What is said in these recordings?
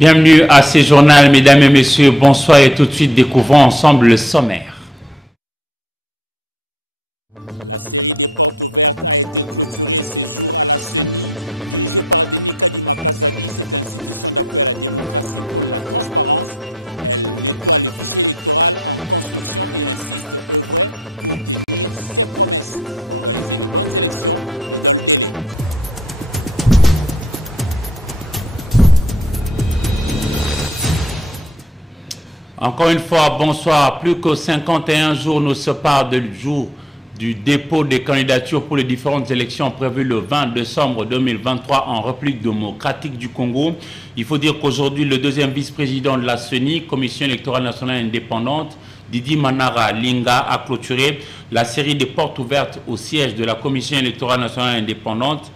Bienvenue à ce journal, mesdames et messieurs, bonsoir et tout de suite découvrons ensemble le sommaire. La série des portes ouvertes a été clôturée ce jour à la CENI, dirigée par Denis Kadima Kazadi, cette institution d'appui à la démocratie pour la transparence. Elle nettoie le fichier électoral en construction et insiste œuvrer pour tenir ses promesses, organiser les bonnes élections et dans le délai. Encore une fois, bonsoir. Plus que 51 jours nous séparent du jour du dépôt des candidatures pour les différentes élections prévues le 20 décembre 2023 en République démocratique du Congo. Il faut dire qu'aujourd'hui, le deuxième vice-président de la CENI, Commission électorale nationale indépendante, Didi Manara Linga, a clôturé la série des portes ouvertes au siège de la Commission électorale nationale indépendante.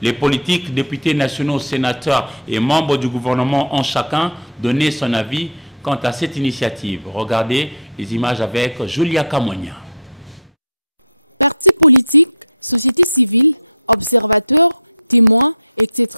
Les politiques, députés nationaux, sénateurs et membres du gouvernement ont chacun donné son avis quant à cette initiative. Regardez les images avec Julia Kamonia. Partis politiques, société civile, observateurs, témoins, etc.,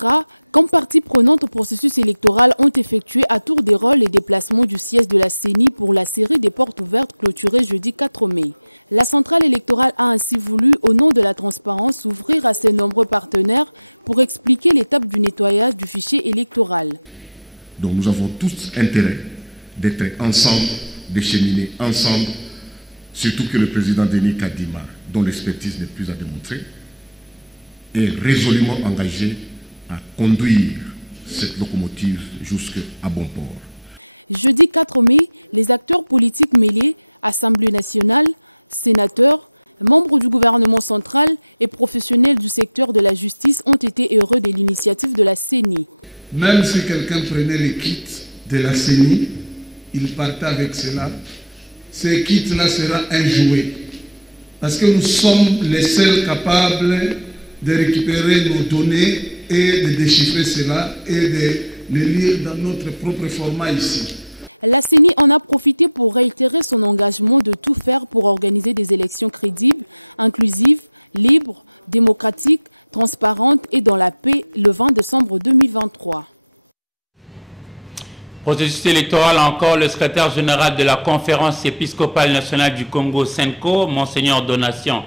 comme parties prenantes au processus électoral ont effectué à tour de rôle les déplacements du siège de la CENI pour la série des portes ouvertes clôturée jeudi 4 mai. La centrale électorale a ainsi voulu, au nom de la transparence, s'ouvrir à ses nombreux partenaires pour expliquer l'étape du nettoyage du fichier électoral. Donc nous avons tous intérêt d'être ensemble, de cheminer ensemble, surtout que le président Denis Kadima, dont l'expertise n'est plus à démontrer, est résolument engagé à conduire cette locomotive jusqu'à bon port. Jeudi 4 mai, les acteurs politiques mêlés, Assemblée nationale, sénateurs, membres du gouvernement central et professionnels du secteur de la justice ont été heureux de l'initiative de la CENI. Même si quelqu'un prenait les kits de la CENI, il partait avec cela. Ce kit-là sera un jouet. Parce que nous sommes les seuls capables de récupérer nos données et de déchiffrer cela et de les lire dans notre propre format ici. La CENI en a profité pour réitérer son engagement de tout faire pour organiser des élections crédibles, inclusives, libres, démocratiques, transparentes et dans la paix le 20 décembre 2023. Processus électoral encore, le secrétaire général de la conférence épiscopale nationale du Congo, SENCO, Monseigneur Donatien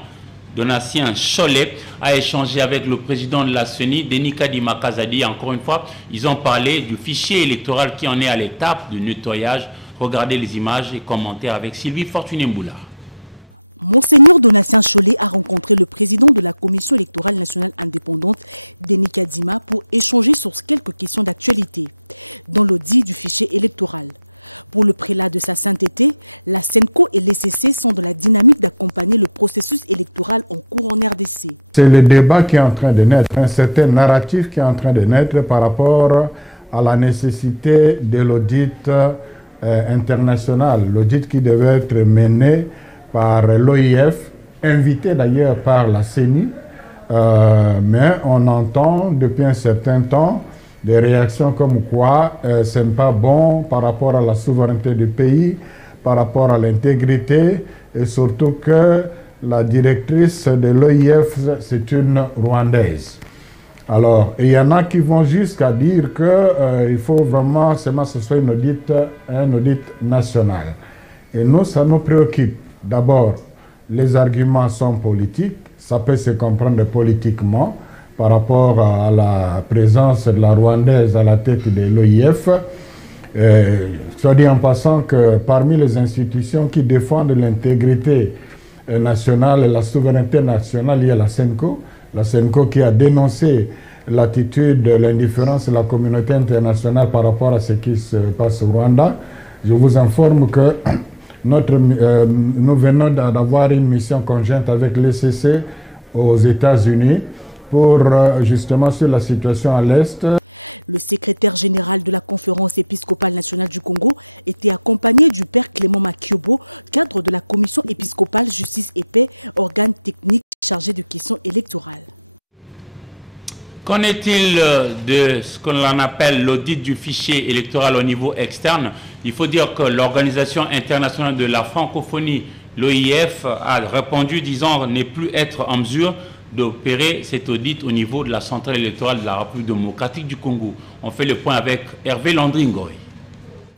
Cholet, a échangé avec le président de la CENI, Denis Kadima Kazadi. Encore une fois, ils ont parlé du fichier électoral qui en est à l'étape du nettoyage. Regardez les images et commentaires avec Sylvie Fortuné-Mboula. Monseigneur Donatien Cholet a rencontré le président de la Commission électorale nationale indépendante, Denis Kadima, pour échanger sur quelques questions d'actualité dans l'audit du fichier électoral. Pour le prélat de sa sainteté, la SENCO et l'ECC sont dans la dynamique d'accompagner le processus électoral en cours en RDC. C'est le débat qui est en train de naître, un certain narratif qui est en train de naître par rapport à la nécessité de l'audit international, l'audit qui devait être mené par l'OIF, invité d'ailleurs par la CENI, mais on entend depuis un certain temps des réactions comme quoi ce n'est pas bon par rapport à la souveraineté du pays, par rapport à l'intégrité, et surtout que la directrice de l'OIF, c'est une Rwandaise. Alors, il y en a qui vont jusqu'à dire qu'il faut vraiment seulement que ce soit un audit national. Et nous, ça nous préoccupe. D'abord, les arguments sont politiques, ça peut se comprendre politiquement par rapport à la présence de la Rwandaise à la tête de l'OIF. Soit dit en passant que parmi les institutions qui défendent l'intégrité nationale et la souveraineté nationale, il y a la SENCO qui a dénoncé l'attitude, l'indifférence de la communauté internationale par rapport à ce qui se passe au Rwanda. Je vous informe que nous venons d'avoir une mission conjointe avec l'ECC aux États-Unis pour justement sur la situation à l'Est. Le secrétaire général de la conférence épiscopale nationale du Congo était accompagné du père Clément Makiobo, cadre de la commission épiscopale Justice et Paix, organe technique chargé de questions électorales. Qu'en est-il de ce qu'on appelle l'audit du fichier électoral au niveau externe? Il faut dire que l'Organisation internationale de la francophonie, l'OIF, a répondu disant ne plus être en mesure d'opérer cet audit au niveau de la centrale électorale de la République démocratique du Congo. On fait le point avec Hervé Landry-Ngoy.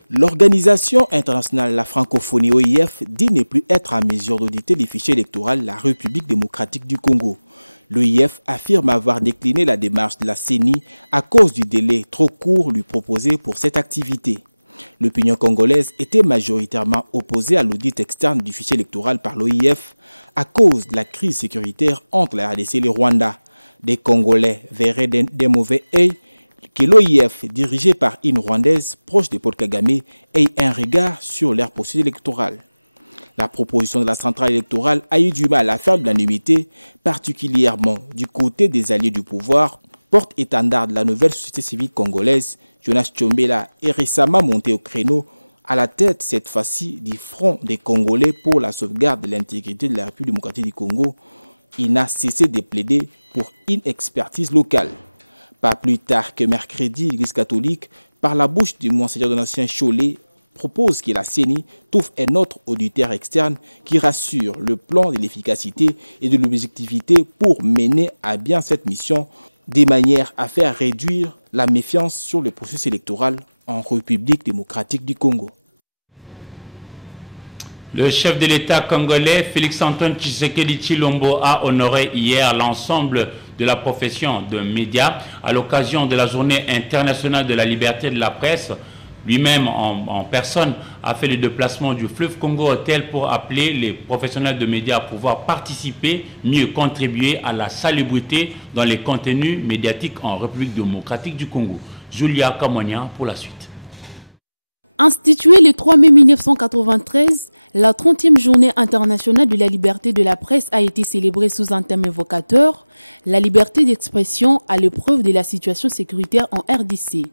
L'Organisation internationale de la francophonie OIF dit ne plus être en mesure d'auditer les fichiers électoraux de la République démocratique du Congo. L'OIF affirme avoir décliné la démarche de la CENI à cause du délai trop court lui proposé pour cette activité. L'opinion congolaise était majoritairement opposée à l'audit externe du fichier électoral par l'OIF à cause de la crise sécuritaire entre la RDC et le Rwanda. Des Congolais verraient d'un mauvais œil que l'OIF, dirigé par une Rwandaise proche de Paul Kagame, ait un regard sur leur processus électoral. La proposition de la centrale électorale a eu du mal à faire de l'unanimité, particulièrement du côté des alliés du pouvoir, porte-étendard de la nouvelle société civile congolaise, Jonas Tchombela est récemment monté au créneau à la tête cette fois-ci du Front des Congolais pour la sauvegarde de l'intégrité de la République démocratique du Congo. Il n'a cessé de plaider pour une expertise locale. Pas plus tard que mercredi, l'Église catholique, par la bouche du Monseigneur Donatien Cholet, propose que la CENI trouve un autre auditeur externe qui rassure le plan de l'efficacité et de l'objectivité pour mener à bien cette mission, de manière à faire réduire la méfiance sur le processus électoral en République démocratique du Congo. Le chef de l'État congolais, Félix-Antoine Tshisekedi Tshilombo, a honoré hier l'ensemble de la profession de médias à l'occasion de la journée internationale de la liberté de la presse. Lui-même, en personne, a fait le déplacement du fleuve Congo-Hôtel pour appeler les professionnels de médias à pouvoir participer, mieux contribuer à la salubrité dans les contenus médiatiques en République démocratique du Congo. Julia Kamonia pour la suite. Instituée le 3 mai 1993, la 30e journée internationale de la liberté de la presse a été célébrée sous un thème évocateur, la liberté d'expression à l'épreuve de la situation sécuritaire en RDC.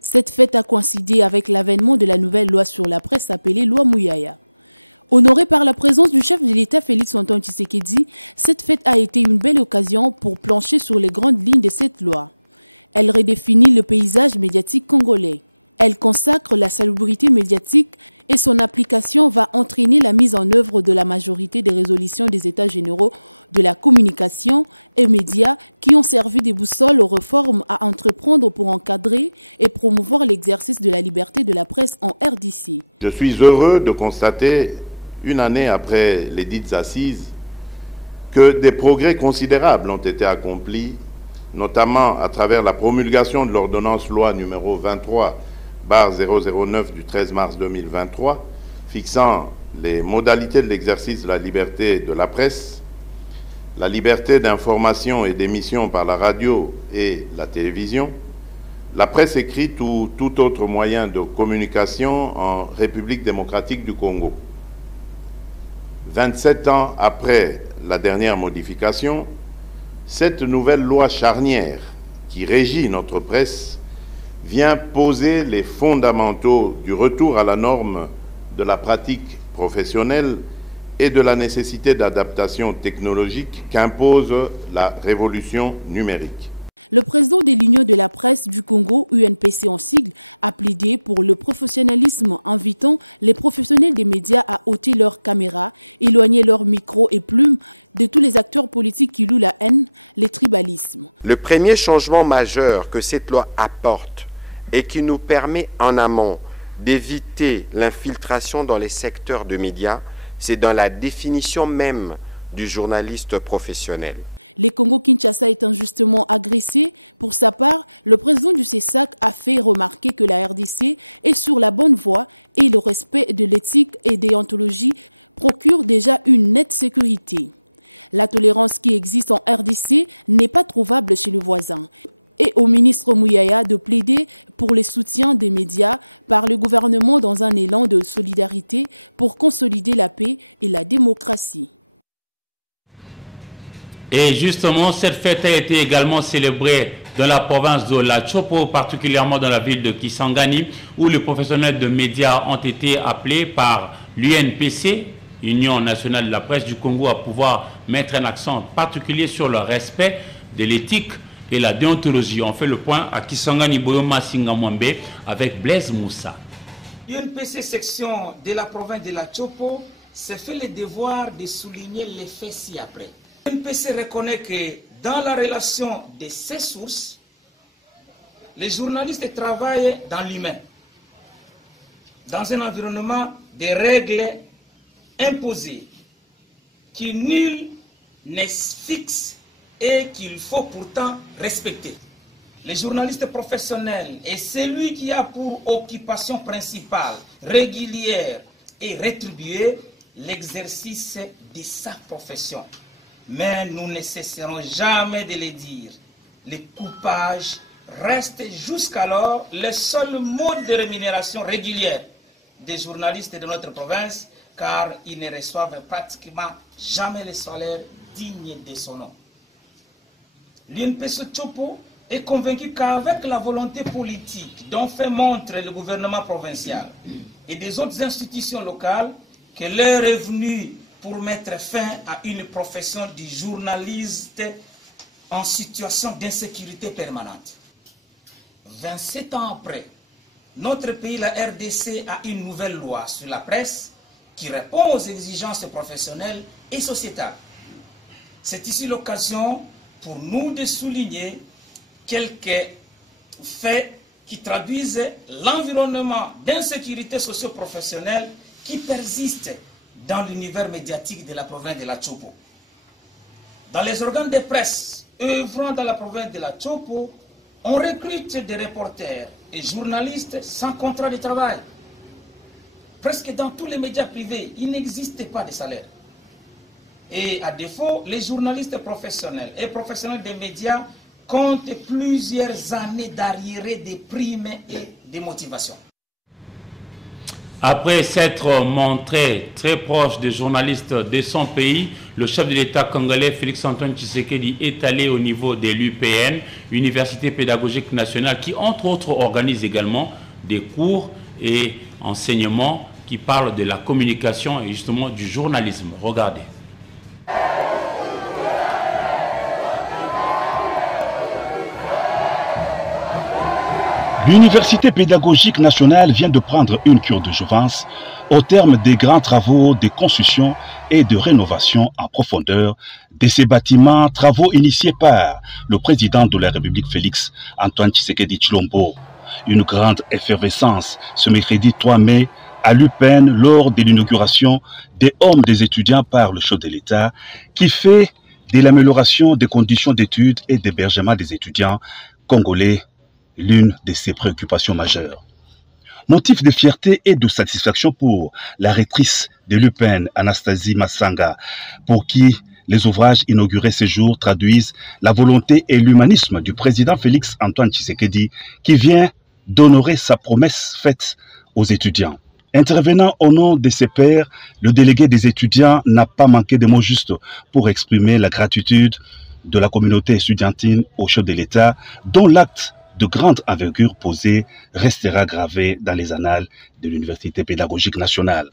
Cette fête a coïncidé avec l'avènement de la nouvelle loi sur la presse appelée loi Mouyaya. Honorée par la présence du chef de l'État Félix-Antoine Tshisekedi, cette fête a été une belle occasion pour plancher sur les grandes lignes de cette loi. Elle redéfinit le paysage médiatique congolais. Elle consacre la salubrité médiatique et son application va entraîner la mise en œuvre de la majorité des résolutions des États généraux de la communication et médias qui ont servi de boussole aux réformes à entreprendre pour encadrer et promouvoir l'exercice de la liberté de la presse en RDC. Je suis heureux de constater, une année après les dites assises, que des progrès considérables ont été accomplis, notamment à travers la promulgation de l'ordonnance loi numéro 23/009 du 13 mars 2023, fixant les modalités de l'exercice de la liberté de la presse, la liberté d'information et d'émission par la radio et la télévision, la presse écrite ou tout autre moyen de communication en République démocratique du Congo. 27 ans après la dernière modification, cette nouvelle loi charnière qui régit notre presse vient poser les fondamentaux du retour à la norme de la pratique professionnelle et de la nécessité d'adaptation technologique qu'impose la révolution numérique. Le président de l'Union de la presse du Congo, UNPC en sigle, a plaidé pour le professionnalisme, invitant les professionnels des médias à ôter leurs caméras, éloigner leurs micros et plumes de tous les acteurs politiques qui louent la haine, les tribalismes. Le premier changement majeur que cette loi apporte et qui nous permet en amont d'éviter l'infiltration dans les secteurs de médias, c'est dans la définition même du journaliste professionnel. Les Congo-Kinshasa est injustement agressé. Pour sa part, le président du CESAC a fait remarquer que la RDC est sur la bonne voie et le respect de l'éthique et déontologie procure déjà une nette sécurité. La tolérance qui existe en RDC n'est pas trouvable chez le voisin. Et au ministre Mouyaya de plaider pour le soutien des médias par le gouvernement dans un élan de solidarité pour consolider la paix et la démocratie. Et justement, cette fête a été également célébrée dans la province de la Chopo, particulièrement dans la ville de Kisangani, où les professionnels de médias ont été appelés par l'UNPC, Union nationale de la presse du Congo, à pouvoir mettre un accent particulier sur le respect de l'éthique et la déontologie. On fait le point à Kisangani Boyoma Singamwambe avec Blaise Moussa. L'UNPC section de la province de la Chopo s'est fait le devoir de souligner les faits ci-après. L'UNPC reconnaît que dans la relation de ces sources, les journalistes travaillent dans l'humain, dans un environnement de règles imposées, que nul n'est fixe et qu'il faut pourtant respecter. Le journaliste professionnel est celui qui a pour occupation principale, régulière et rétribuée l'exercice de sa profession. Mais nous ne cesserons jamais de le dire. Le coupage reste jusqu'alors le seul mode de rémunération régulière des journalistes de notre province, car ils ne reçoivent pratiquement jamais les salaires dignes de son nom. L'UNPC Tchopo est convaincu qu'avec la volonté politique dont fait montre le gouvernement provincial et des autres institutions locales, que l'heure est venue pour mettre fin à une profession du journaliste en situation d'insécurité permanente. 27 ans après, notre pays, la RDC, a une nouvelle loi sur la presse qui répond aux exigences professionnelles et sociétales. C'est ici l'occasion pour nous de souligner quelques faits qui traduisent l'environnement d'insécurité socio-professionnelle qui persiste dans l'univers médiatique de la province de la Tchopo. Dans les organes de presse œuvrant dans la province de la Tchopo, on recrute des reporters et journalistes sans contrat de travail. Presque dans tous les médias privés, il n'existe pas de salaire. Et à défaut, les journalistes professionnels et professionnels des médias comptent plusieurs années d'arriérés de primes et de motivation. Après s'être montré très proche des journalistes de son pays, le chef de l'État congolais Félix-Antoine Tshisekedi est allé au niveau de l'UPN, Université pédagogique nationale, qui entre autres organise également des cours et enseignements qui parlent de la communication et justement du journalisme. Regardez. L'Université pédagogique nationale vient de prendre une cure de jouvence au terme des grands travaux de construction et de rénovation en profondeur de ces bâtiments, travaux initiés par le président de la République Félix Antoine Tshisekedi Tshilombo. Une grande effervescence ce mercredi 3 mai à l'UPN lors de l'inauguration des hommes des étudiants par le chef de l'État qui fait de l'amélioration des conditions d'études et d'hébergement des étudiants congolais l'une de ses préoccupations majeures. Motif de fierté et de satisfaction pour la rectrice de l'UPN, Anastasie Massanga, pour qui les ouvrages inaugurés ce jour traduisent la volonté et l'humanisme du président Félix Antoine Tshisekedi qui vient d'honorer sa promesse faite aux étudiants. Intervenant au nom de ses pairs, le délégué des étudiants n'a pas manqué de mots justes pour exprimer la gratitude de la communauté estudiantine au chef de l'État, dont l'acte de grande envergure posée restera gravé dans les annales de l'Université pédagogique nationale.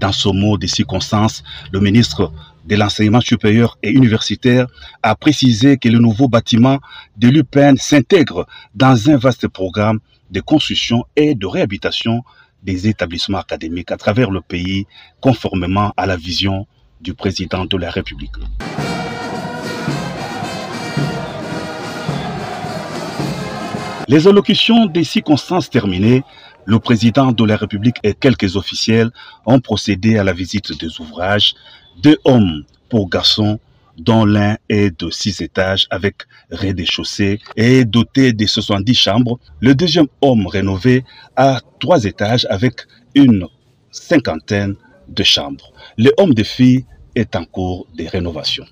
Dans ce mot de circonstance, le ministre de l'Enseignement supérieur et universitaire a précisé que le nouveau bâtiment de l'UPN s'intègre dans un vaste programme de construction et de réhabilitation des établissements académiques à travers le pays, conformément à la vision du président de la République. Les allocutions des circonstances terminées, le président de la République et quelques officiels ont procédé à la visite des ouvrages, 2 hommes pour garçons, dont l'un est de 6 étages avec rez-de-chaussée et doté de 70 chambres. Le deuxième homme rénové a 3 étages avec une 50aine de chambres. Le homme de filles est en cours de rénovation.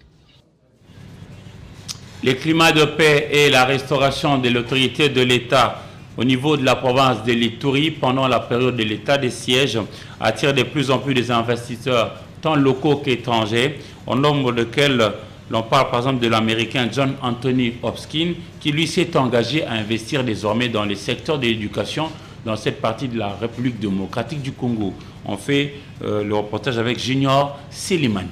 Le climat de paix et la restauration de l'autorité de l'État au niveau de la province de l'Ituri pendant la période de l'état de siège attirent de plus en plus des investisseurs, tant locaux qu'étrangers, au nombre desquels l'on parle par exemple de l'Américain John Anthony Hopkins, qui lui s'est engagé à investir désormais dans les secteurs de l'éducation dans cette partie de la République démocratique du Congo. On fait le reportage avec Junior Selimani.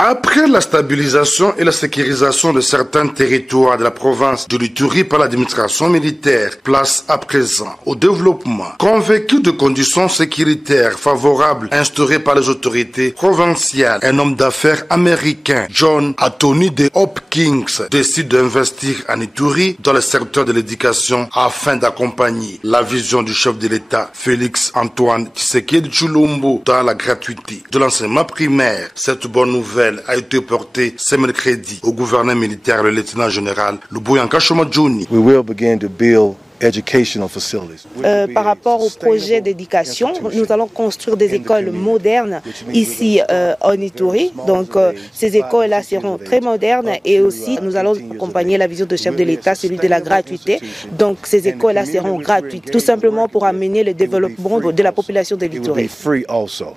Après la stabilisation et la sécurisation de certains territoires de la province de l'Ituri par l'administration militaire, place à présent au développement. Convaincu de conditions sécuritaires favorables instaurées par les autorités provinciales, un homme d'affaires américain, John Anthony de Hopkins, décide d'investir en Ituri dans le secteur de l'éducation afin d'accompagner la vision du chef de l'État, Félix Antoine Tshisekedi Tshilombo, dans la gratuité de l'enseignement primaire. Cette bonne nouvelle a été portée ce mercredi au gouverneur militaire, le lieutenant-général Luboya Nkashoma Johnny. We will begin to build educational facilities. Par rapport au projet d'éducation, nous allons construire des écoles modernes ici en Ituri. Donc ces écoles-là seront très modernes et aussi nous allons accompagner la vision de chef de l'État, celui de la gratuité. Donc ces écoles-là seront gratuites, tout simplement pour amener le développement de la population de l'Ituri.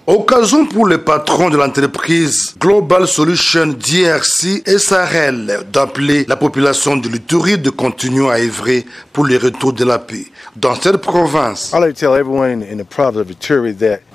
Occasion pour les patrons de l'entreprise Global Solution DRC SRL d'appeler la population de l'Ituri de continuer à œuvrer pour le retour de la paix dans cette province.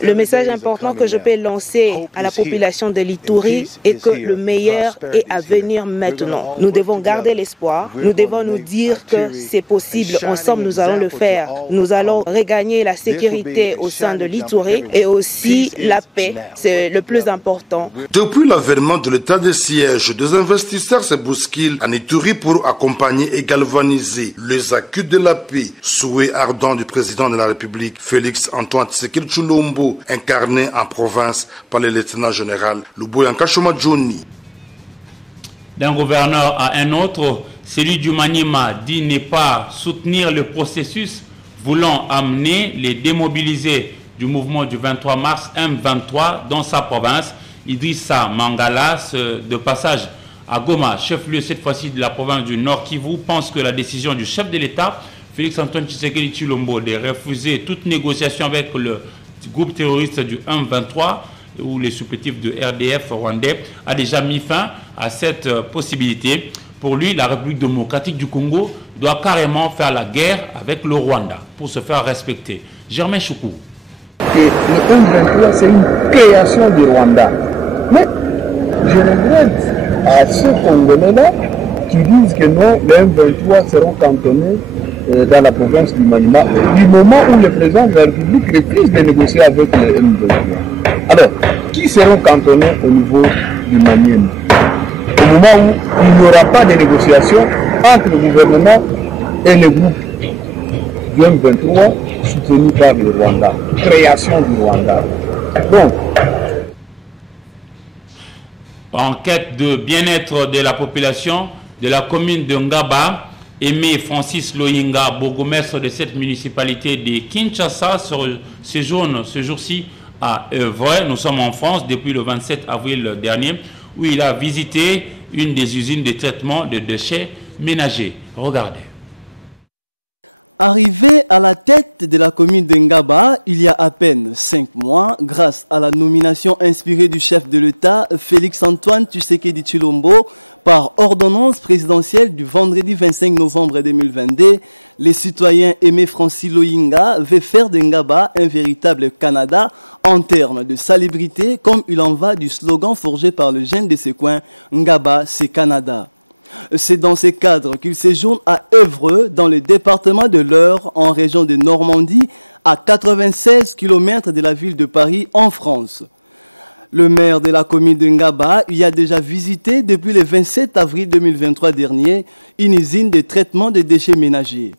Le message important que je peux lancer à la population de l'Ituri est que le meilleur est à venir maintenant. Nous devons garder l'espoir, nous devons nous dire que c'est possible, ensemble nous allons le faire. Nous allons regagner la sécurité au sein de l'Ituri et aussi la paix, c'est le plus important. Depuis l'avènement de l'état de siège, des investisseurs se bousculent en Ituri pour accompagner et galvaniser les acquis de la paix. Souhait ardent du président de la République, Félix Antoine Tshisekedi Tshilombo, incarné en province par le lieutenant-général Luboya Nkashoma Johnny. D'un gouverneur à un autre, celui du Maniema dit ne pas soutenir le processus voulant amener les démobilisés du mouvement du 23 mars M23 dans sa province. Idrissa Mangala, de passage à Goma, chef-lieu cette fois-ci de la province du Nord Kivu, pense que la décision du chef de l'État, Félix Antoine Tshisekedi Tshilombo, de refuser toute négociation avec le groupe terroriste du M23 ou les supplétifs de RDF rwandais a déjà mis fin à cette possibilité. Pour lui, la République démocratique du Congo doit carrément faire la guerre avec le Rwanda pour se faire respecter. Germain Choukou. Le M23, c'est une création du Rwanda. Mais je regrette à ceux Congolais-là qui disent que non, les M23 seront cantonnés dans la province du Maniema, du moment où le président de la République refuse de négocier avec les M23. Alors, qui seront cantonnés au niveau du Maniema? Au moment où il n'y aura pas de négociation entre le gouvernement et le groupe du M23 soutenu par le Rwanda, création du Rwanda. Donc, en quête de bien-être de la population de la commune de Ngaba, Aimé Francis Loyinga, bourgmestre de cette municipalité de Kinshasa, séjourne ce jour-ci à Evreux. Nous sommes en France depuis le 27 avril dernier, où il a visité une des usines de traitement de déchets ménagers. Regardez. Arrivé à la tête de la commune de Ngaba il y a à peine 5 mois, grâce à la nomination inspirée du chef de l'État, Félix Antoine Tshisekedi Tshilombo, par ordonnance présidentielle du vendredi 25 novembre 2022, les citoyens Aimé Francis Loyinga veulent faire de Ngaba un véritable Canada en termes de salubrité, comme il en va du slogan forgé par le jeune de ce coin, Ngaba c'est Canada. C'est dans ces cadres qu'il séjourne à Évreux, dans le département de l'Eure, en région de Normandie, à 96 km de la ville de Paris, en France. Le maire de la commune de Ngaba y a déjà visité depuis le 27 avril 2023 dernier une usine de traitement de déchets ménagers.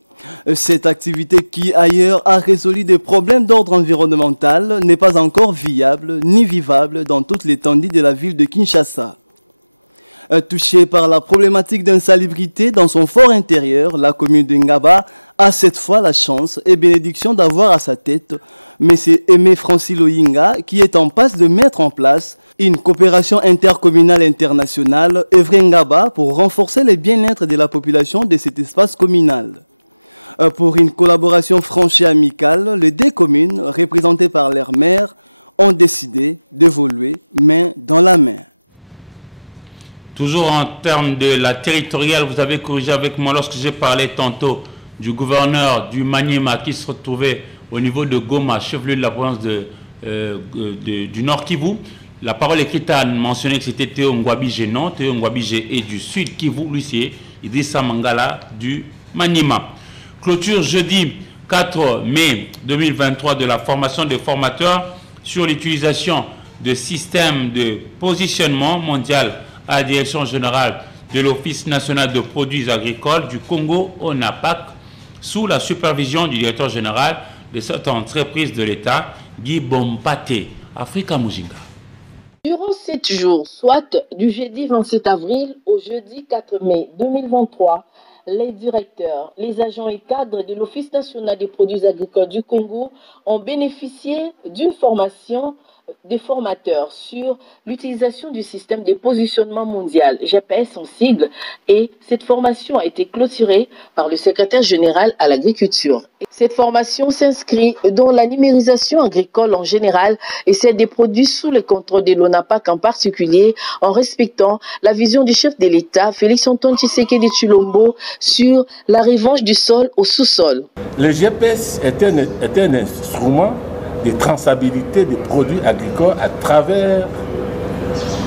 Cette activité qui ailleurs a résolu des problèmes d'ordre environnemental n'est pas encore viable ni vivable dans toute l'étendue de la ville de Kinshasa. Touchée par la problématique d'insalubrité dans son fort intérieur, la commune de Ngaba a cette fois la chance et bénédiction d'avoir à sa tête M. Aimé Francis Loyinga, qui est en passe de mettre en place une coopération intercommunale internationale Evreux Ngaba pour renforcer le bien-être de la population de cet espace communal. Pour une collaboration franche et amicale, les deux communes, représentées par leurs maires, ont décidé d'évoluer main dans la main. Toujours en termes de la territoriale, vous avez corrigé avec moi lorsque j'ai parlé tantôt du gouverneur du Maniema qui se retrouvait au niveau de Goma, chef-lieu de la province du Nord Kivu. La parole écrite a mentionné que c'était Théo Ngwabije non, Théo Ngwabije est du Sud Kivu, lui c'est Idrissa Mangala du Maniema. Clôture jeudi 4 mai 2023 de la formation des formateurs sur l'utilisation de systèmes de positionnement mondial à la direction générale de l'Office national de produits agricoles du Congo, ONAPAC, sous la supervision du directeur général de cette entreprise de l'État, Guy Bompate, Africa Mujinga. Durant 7 jours, soit du jeudi 27 avril au jeudi 4 mai 2023, les directeurs, les agents et cadres de l'Office national des produits agricoles du Congo ont bénéficié d'une formation des formateurs sur l'utilisation du système de positionnement mondial, GPS en sigle, et cette formation a été clôturée par le secrétaire général à l'agriculture. Cette formation s'inscrit dans la numérisation agricole en général et celle des produits sous le contrôle de l'ONAPAC en particulier, en respectant la vision du chef de l'État, Félix-Antoine Tshisekedi Tshilombo, sur la revanche du sol au sous-sol. Le GPS est un instrument de traçabilité des produits agricoles à travers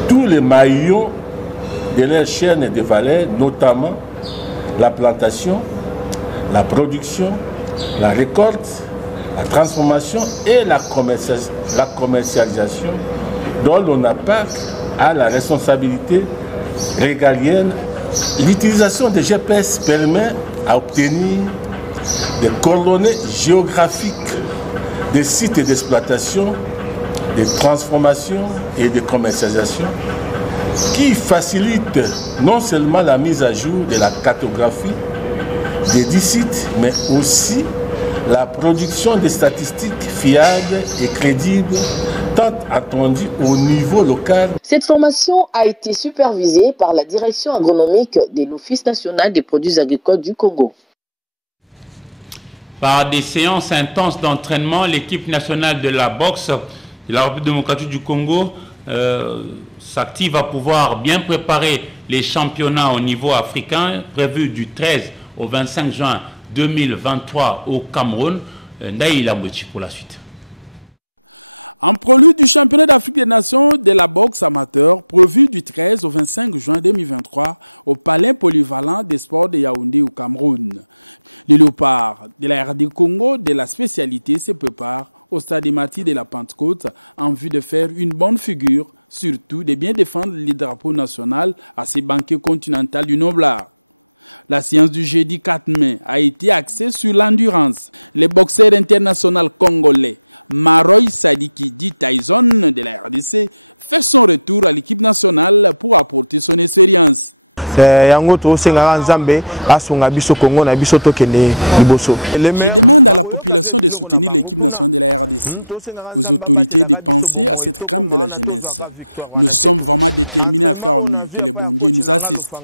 tous les maillons de leur chaîne de valeur, notamment la plantation, la production, la récolte, la transformation et la commercialisation, dont l'ONAPAC a la responsabilité régalienne. L'utilisation des GPS permet à obtenir des coordonnées géographiques des sites d'exploitation, de transformation et de commercialisation qui facilitent non seulement la mise à jour de la cartographie des 10 sites, mais aussi la production de statistiques fiables et crédibles, tant attendues au niveau local. Cette formation a été supervisée par la direction agronomique de l'Office national des produits agricoles du Congo. Par des séances intenses d'entraînement, l'équipe nationale de la boxe de la République démocratique du Congo s'active à pouvoir bien préparer les championnats au niveau africain prévus du 13 au 25 juin 2023 au Cameroun. Ndaïla Mouchi pour la suite. En prélude du championnat d'Afrique des Nations de la boxe amateur, prévu du 13 au 25 juin 2023 au Palais polyvalent des sports de Yaoundé au Cameroun. Les léopards de la RD Congo de la spécialité se préparent au stade des Martyrs de la Pentecôte en vue de faire une bonne figure, surtout de bien défendre les drapeaux nationaux à ces banquets continentaux du Noblard. La séance du jeudi 4 mai a été axée sur l'endurance. Les boxeurs internationaux congolais Maroy Sadiki dit Tyson de la RDC fait son retour à l'équipe nationale pour apporter son expérience. Je demande à la population de soutenir l'équipe nationale de la RDC, aux autorités de penser à cette crème de la jeunesse. Nous sommes vraiment déterminés à faire mieux, que les bons dieux nous assistent.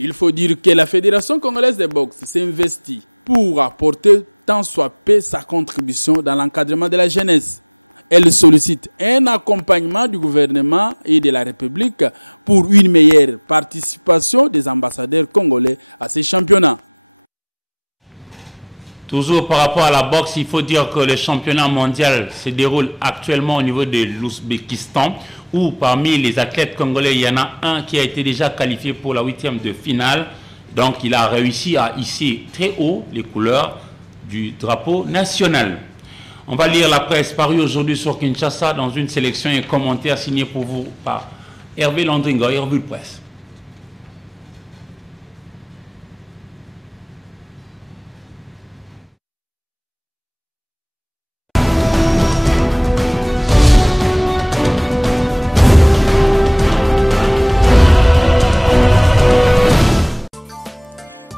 Il faut dire que la Fédération congolaise de boxe s'est investie pour apporter tant soit peu sa contribution dans l'encadrement de la jeunesse. Elle sollicite un accompagnement du gouvernement et de la République pour une meilleure participation des ambassadeurs congolais à ces championnats. Toujours par rapport à la boxe, il faut dire que le championnat mondial se déroule actuellement au niveau de l'Ouzbékistan, où parmi les athlètes congolais, il y en a un qui a été déjà qualifié pour la 8e de finale. Donc il a réussi à hisser très haut les couleurs du drapeau national. On va lire la presse parue aujourd'hui sur Kinshasa dans une sélection et commentaires signés pour vous par Hervé Landringo et Revue de Presse.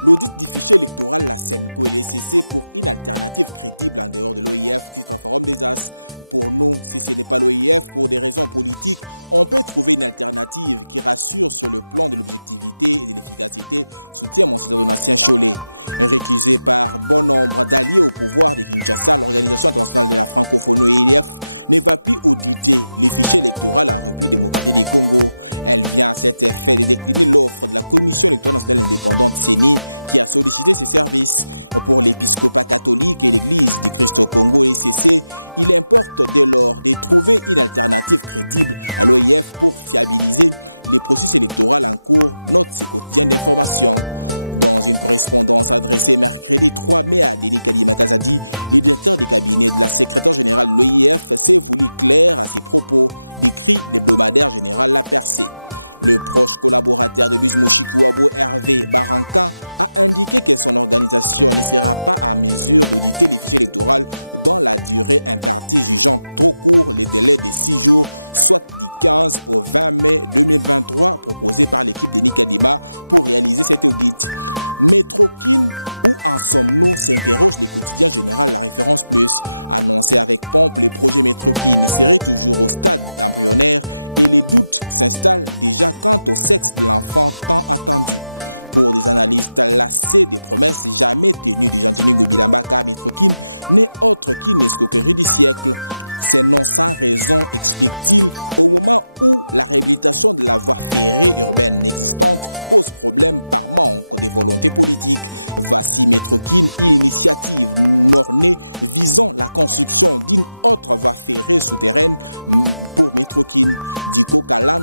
L'audit du fichier électoral, la SENCO et l'ECC pour une alternative crédible en dehors de l'OIF, titre Forum des As. Pour nous, si ce n'est pas l'OIF, pour des raisons politiques, on peut trouver une alternative qui rassure sur le plan de l'objectivité et de l'efficacité, soutient Monseigneur Donatien Cholet. Récusé par bon nombre d'alliés au pouvoir de Kinshasa, l'Organisation internationale de la francophonie OIF ne va plus auditer les fichiers électoraux en République démocratique du Congo. Elle vient à cet effet de décliner l'offre de la Commission électorale nationale indépendante CENI qui a sollicité ses services. Pour l'épiscopat catholique et l'église du Christ au Congo ECC, il importe dès lors de trouver une alternative crédible à l'OIF pour fiabiliser les processus électoraux en cours, note ses quotidiens d'information. Dans une correspondance adressée mercredi 3 mai à Denis Kadima Kazadi, le directeur des cabinets de la secrétaire générale de l'OIF s'est voulu clair à ses propos, décrit l'hebdomadaire général La Percée. Le proche collaborateur de Louise Mouchikouabo, Hervé Baranka, a indiqué que son organisation ne sera pas à mesure d'auditer les fichiers électoraux dans la durée impartie, jugeant trop court les délais de 6 jours, soit du 15 au 20 mai 2023, proposé par l'équipe de Nikadima pour réaliser cet audit. Métrokin, où en sommes-nous, s'interroge les quotidiens général La Référence Plus. Annoncé avec pompe, le projet Métrokin serait toujours au stade embryonnaire et les doutes s'installent déjà quant au sexe de l'enfant tant attendu. Pour des analystes lassés des promesses jamais tenues de Jean-Denis Gobilambaka, Métrokin n'est autre qu'une escroquerie du siècle. C'est non sans raison, explique-t-il, au moment où la réhabilitation de la voie ferrée urbaine existante pose problème par manque de volonté politique. Voici Métrokin, une initiative mornée visant la construction d'une autre voie ferrée souterraine pour Métrokin. Diko Kalan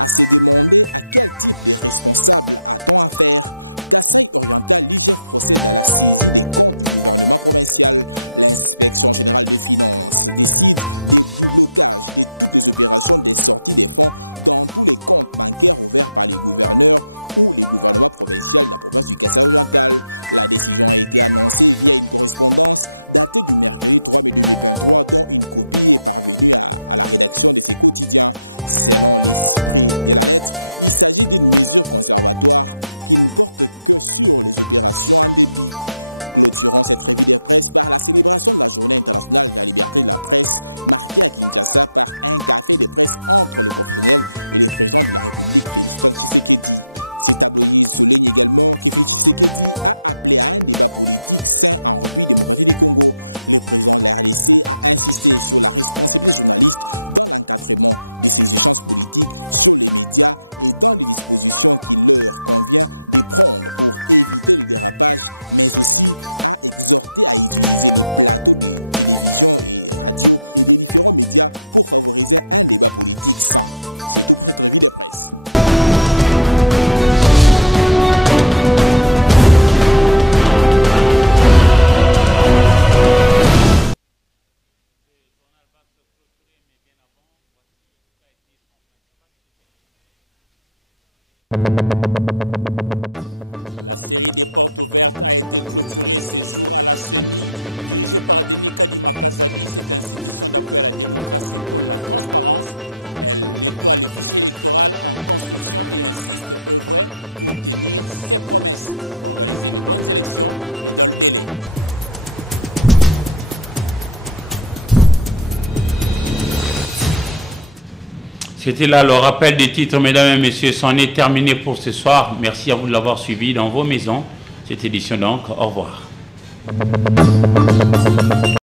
à se demander à quel type de responsable a-t-on affaire. Kasaï Oriental, l'IGF procède à la saisie des comptes du gouvernement provincial. L'inspection générale des finances décide du blocage de toutes les opérations des sorties des fonds dans tous les comptes bancaires ouverts par les gouverneurs ou les gouvernements provinciaux de la province du Kasaï Oriental. La décision a été annoncée via une correspondance datée du mercredi 3 mai 2023 dont une copie est parvenue à la rédaction de ces quotidiens. Selon l'esprit de la lettre, il s'agit d'une mesure conservatoire qui ne porte que sur les opérations en débit. Clôturons cette revue de presse par la célébration de la Journée internationale de la liberté de la presse, marquée à Kinshasa par un café de presse entre les professionnels et les présidents de la République, Félix Tshisekedi. Ces tabloïds soulignent également que Félix Tshisekedi a appelé à un débat politique sain en République démocratique du Congo. Le président de la RDC a insisté sur la responsabilité des journalistes dans l'encadrement de ces échanges politiques sur les médias et dans les dispositions qu'il leur convient de prendre pour éviter les dérapages, mais aussi a exhorté à utiliser les plateaux de télévision et radio et des différents médias pour favoriser un débat politique sain. C'est tout pour cette revue de presse. La série des portes ouvertes a été clôturée ces jours à la CENI, dirigée par Denis Kadima Kazadi. Cette institution d'appui à la démocratie pour la transparence. Elle nettoie le fichier électoral en construction et insiste œuvrer pour tenir ses promesses, organiser les bonnes élections et dans le délai. C'était là le rappel des titres, mesdames et messieurs. C'en est terminé pour ce soir. Merci à vous de l'avoir suivi dans vos maisons. Cette édition donc, au revoir.